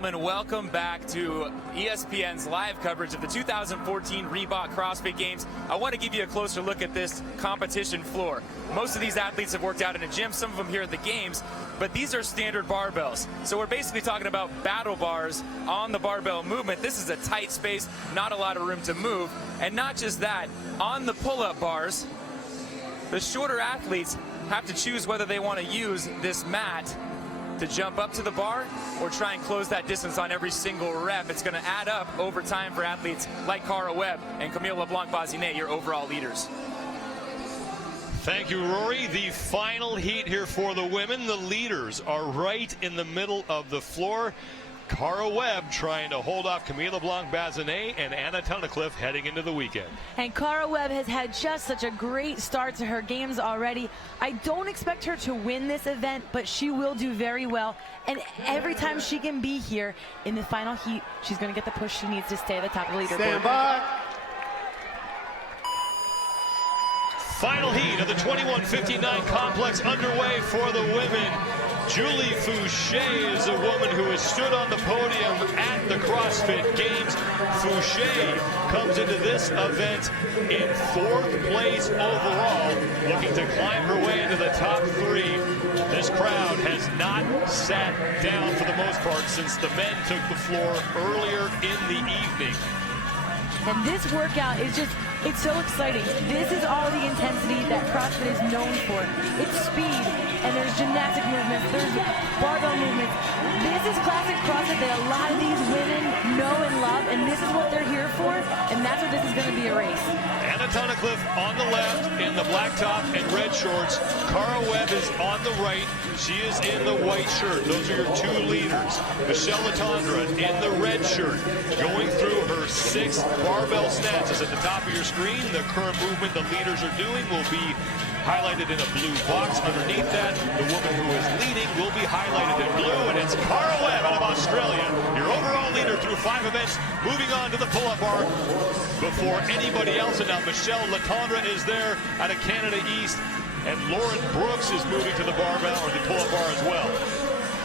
gentlemen, welcome back to ESPN's live coverage of the 2014 Reebok CrossFit Games. I want to give you a closer look at this competition floor. Most of these athletes have worked out in a gym, some of them here at the games, but these are standard barbells. So we're basically talking about battle bars on the barbell movement. This is a tight space, not a lot of room to move. And not just that, on the pull-up bars, the shorter athletes have to choose whether they want to use this mat to jump up to the bar or try and close that distance on every single rep. It's going to add up over time for athletes like Webb and Camille Leblanc-Bazinet, your overall leaders. Thank you, Rory. The final heat here for the women. The leaders are right in the middle of the floor. Webb trying to hold off Camille Leblanc-Bazinet and Tunnicliffe heading into the weekend. And Webb has had just such a great start to her games already. I don't expect her to win this event, but she will do very well. And every time she can be here in the final heat, she's going to get the push she needs to stay at the top of the leaderboard. Stand by. Final heat of the 21:59 complex underway for the women. Julie Foucher is a woman who has stood on the podium at the CrossFit Games. Foucher comes into this event in 4th place overall, looking to climb her way into the top 3. This crowd has not sat down for the most part since the men took the floor earlier in the evening. And this workout is just, it's so exciting. This is all the intensity that CrossFit is known for. It's speed, and there's gymnastic movements, there's barbell movements. This is classic CrossFit that a lot of these women know and love, and this is what they're here for, and that's what this is going to be, a race. Tunnicliffe on the left in the black top and red shorts. Webb is on the right. She is in the white shirt. Those are your 2 leaders. Michele Letendre in the red shirt, going through her 6 barbell snatches. At the top of your screen, the current movement the leaders are doing will be highlighted in a blue box. Underneath that, the woman who is leading will be highlighted in blue, and it's Webb out of Australia, your overall leader through 5 events, moving on to the pull-up bar before anybody else. And now Michele Letendre is there out of Canada East, and Lauren Brooks is moving to the barbell or the pull-up bar as well.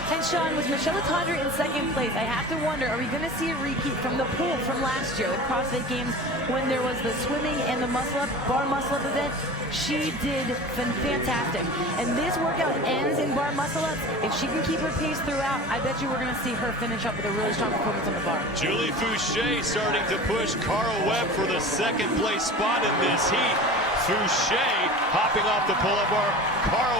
And Sean, with Michele Letendre in 2nd place, I have to wonder, are we going to see a repeat from the pool from last year, the CrossFit Games, when there was the swimming and the muscle-up, bar muscle-up event? She did fantastic. And this workout ends in bar muscle-ups. If she can keep her pace throughout, I bet you we're going to see her finish up with a really strong performance on the bar. Julie Foucher starting to push Webb for the 2nd place spot in this heat. Foucher hopping off the pull-up bar.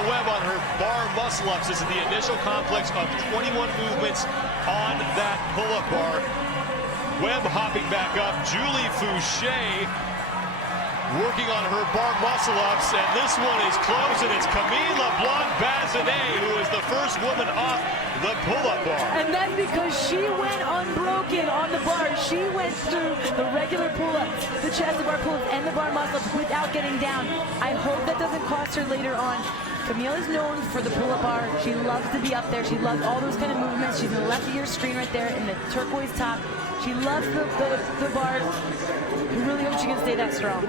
Webb on her bar muscle-ups. This is the initial complex of 21 movements on that pull-up bar. Webb hopping back up. Julie Foucher working on her bar muscle-ups, and this one is close, and it's Camille Leblanc-Bazinet who is the first woman off the pull-up bar. And that's because she went unbroken on the bar. She went through the regular pull-ups, the chest bar pull-ups, and the bar muscle-ups without getting down. I hope that doesn't cost her later on. Camille is known for the pull-up bar. She loves to be up there. She loves all those kind of movements. She's in the left of your screen right there in the turquoise top. She loves the bars. We really hope she can stay that strong.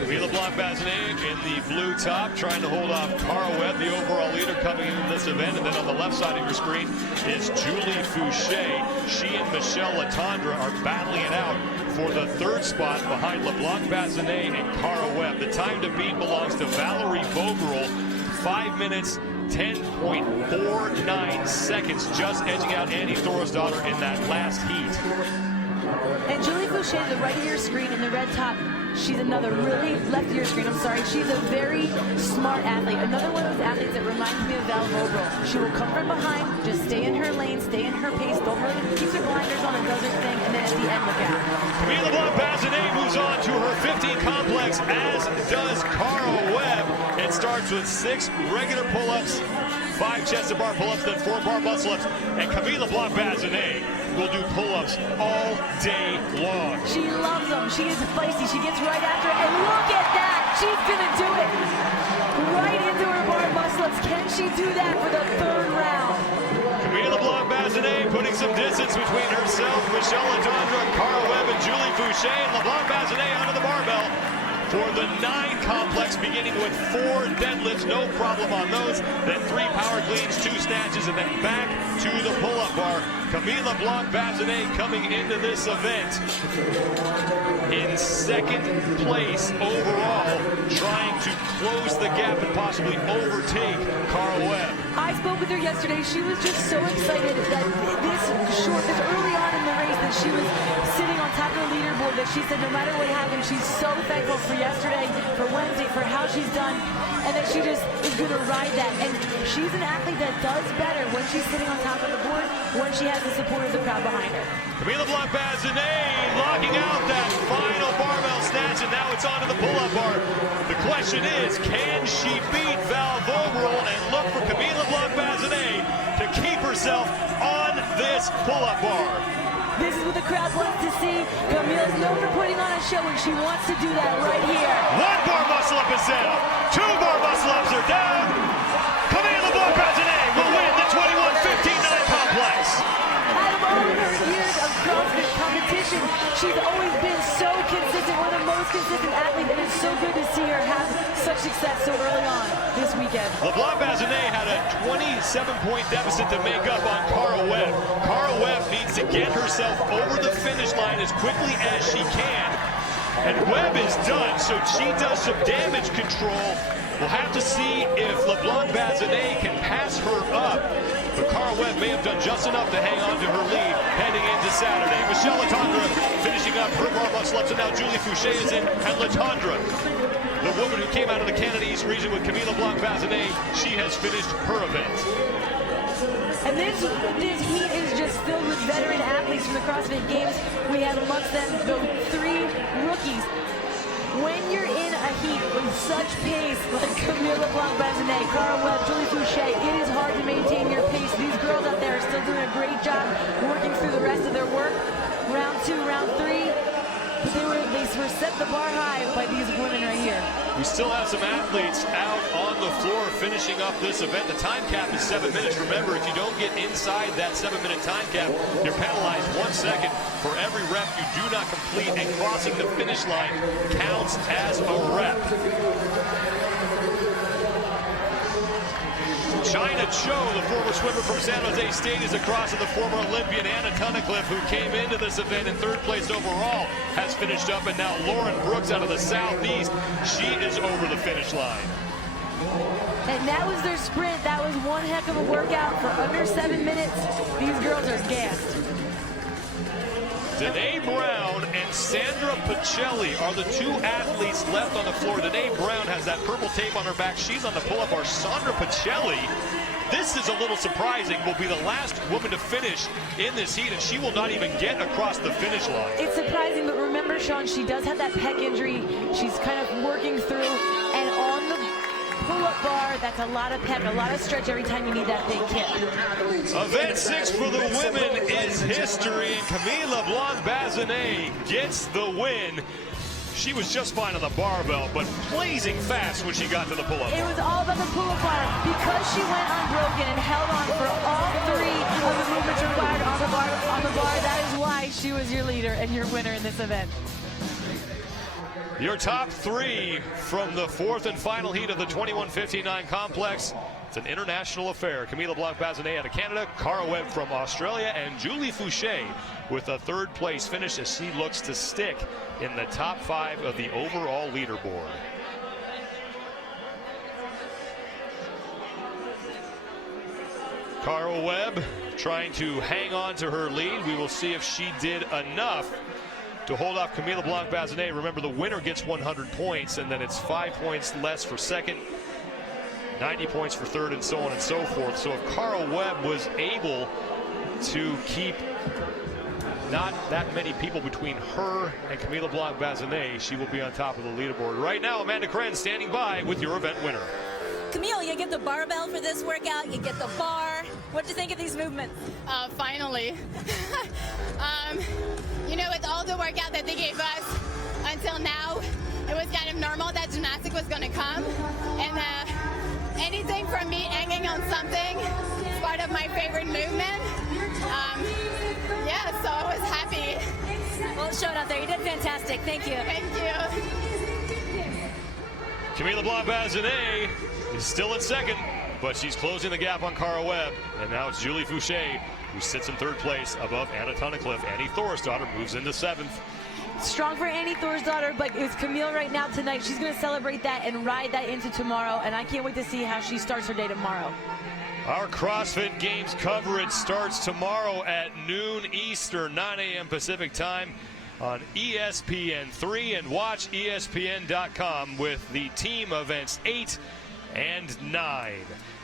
Camille Leblanc-Bazinet in the blue top, trying to hold off Webb, the overall leader coming into this event. And then on the left side of your screen is Julie Foucher. She and Michele Letendre are battling it out for the 3rd spot behind Leblanc-Bazinet and Webb. The time to beat belongs to Valerie Bogerl. 5 minutes, 10.49 seconds, just edging out Annie Thorisdottir in that last heat. And Julie Foucher, the right of your screen in the red top, she's another really left of your screen, I'm sorry. She's a very smart athlete. Another one of those athletes that reminds me of Val Bogerl. She will come from behind, just stay in her lane, stay in her pace, don't really keep her blinders on and does her thing, and then at the end, look out. Camille Leblanc-Bazinet moves on to her 15 complex, as does Webb. It starts with 6 regular pull-ups, 5 chest to bar pull-ups, then 4 bar muscle-ups, and Camille Leblanc-Bazinet will do pull-ups all day long. She loves them. She is feisty. She gets right after it, and look at that. She's gonna do it right into her bar muscle-ups. Can she do that for the 3rd round? Camille Leblanc-Bazinet putting some distance between herself, Michele Letendre, Webb, and Julie Foucher, and Leblanc-Bazinet onto the barbell. for the 9 complex, beginning with 4 deadlifts, no problem on those. Then 3 power cleans, 2 snatches, and then back to the pull-up bar. Camille Leblanc-Bazinet coming into this event in 2nd place overall, trying to close the gap and possibly overtake Webb. I spoke with her yesterday. She was just so excited that this early on in the race, that she was sitting on top of the leaderboard, that she said no matter what happened, she's so thankful for yesterday, for Wednesday, for how she's done, and that she just is going to ride that. And she's an athlete that does better when she's sitting on top of the board, when she has the support of the crowd behind her. Camille Leblanc-Bazinet locking out that final barbell snatch, and now it's onto the pull-up bar. The question is, can she beat Val Vogerl and look for Camille Leblanc-Bazinet to keep herself on this pull-up bar? This is what the crowd wants to see. Camille's known for putting on a show, and she wants to do that right here. 1 bar muscle up is down. 2 bar muscle ups are down. Camille Leblanc-Bazinet will win the 21-15-9 complex. Out of all her years of CrossFit competition, she's always been so consistent, one of the most consistent athletes, and it's so good to see her have such success so early on this weekend. Leblanc-Bazinet had a 27-point deficit to make up on Webb. Webb needs to get herself over the finish line as quickly as she can. And Webb is done, so she does some damage control. We'll have to see if Leblanc-Bazinet can pass her up. But Webb may have done just enough to hang on to her lead heading into Saturday. Michele Letendre finishing up her bar muscle ups, and now Julie Foucher is in, and Letendre, the woman who came out of the Canada East region with Camille Leblanc-Bazinet, she has finished her event. And this heat is just filled with veteran athletes from the CrossFit Games. We have amongst them the 3 rookies. When you're in a heat with such pace like Camille Leblanc-Bazinet, Webb, Julie Foucher, it is hard to maintain your pace. These girls out there are still doing a great job working through the rest of their work. Round 2, round 3. But they were set the bar high by these women right here. We still have some athletes out on the floor finishing up this event. The time cap is 7 minutes. Remember, if you don't get inside that 7-minute time cap, you're penalized 1 second for every rep you do not complete, and crossing the finish line counts as a rep. Chyna Cho, the former swimmer from San Jose State, is across to the former Olympian Tunnicliffe, who came into this event in 3rd place overall, has finished up, and now Lauren Brooks out of the Southeast, she is over the finish line. And that was their sprint. That was one heck of a workout for under 7 minutes. These girls are gassed. Denae Brown and Alessandra Pichelli are the 2 athletes left on the floor. Denae Brown has that purple tape on her back. She's on the pull-up bar. Alessandra Pichelli, this is a little surprising, will be the last woman to finish in this heat, and she will not even get across the finish line. It's surprising, but remember, Sean, she does have that pec injury. She's kind of working through, and on the pull-up bar, that's a lot of pec, a lot of stretch every time you need that big kick. Event 6 for the women is history, and Camille Leblanc-Bazinet gets the win. She was just fine on the barbell, but blazing fast when she got to the pull-up bar. It was all about the pull-up bar. Because she went unbroken and held on for all 3 of the movements required on the bar, that is why she was your leader and your winner in this event. Your top 3 from the 4th and final heat of the 21-59 complex. It's an international affair. Camille Leblanc-Bazinet out of Canada, Webb from Australia, and Julie Foucher with a 3rd place finish as she looks to stick in the top 5 of the overall leaderboard. Webb trying to hang on to her lead. We will see if she did enough to hold off Camille Leblanc-Bazinet. Remember, the winner gets 100 points, and then it's 5 points less for 2nd, 90 points for 3rd, and so on and so forth. So if Webb was able to keep not that many people between her and Camille Leblanc-Bazinet, she will be on top of the leaderboard. Right now, Amanda Kren standing by with your event winner. Camille, you get the barbell for this workout, you get the bar. What do you think of these movements? Finally. You know, with all the workout that they gave us until now, it was kind of normal that gymnastics was going to come. And anything from me hanging on something is part of my favorite movement. Yeah, so I was happy. Well, it showed out there. You did fantastic. Thank you. Thank you. Camille Leblanc-Bazinet is still in second, but she's closing the gap on Cara Webb. And now it's Julie Foucher, who sits in third place above Anna Tunnicliffe. Annie Thorisdottir moves into seventh. Strong for Annie Thorisdottir, but it's Camille right now tonight. She's going to celebrate that and ride that into tomorrow, and I can't wait to see how she starts her day tomorrow. Our CrossFit Games coverage starts tomorrow at noon Eastern, 9 a.m. Pacific time on ESPN3, and watch ESPN.com with the team events 8 and 9.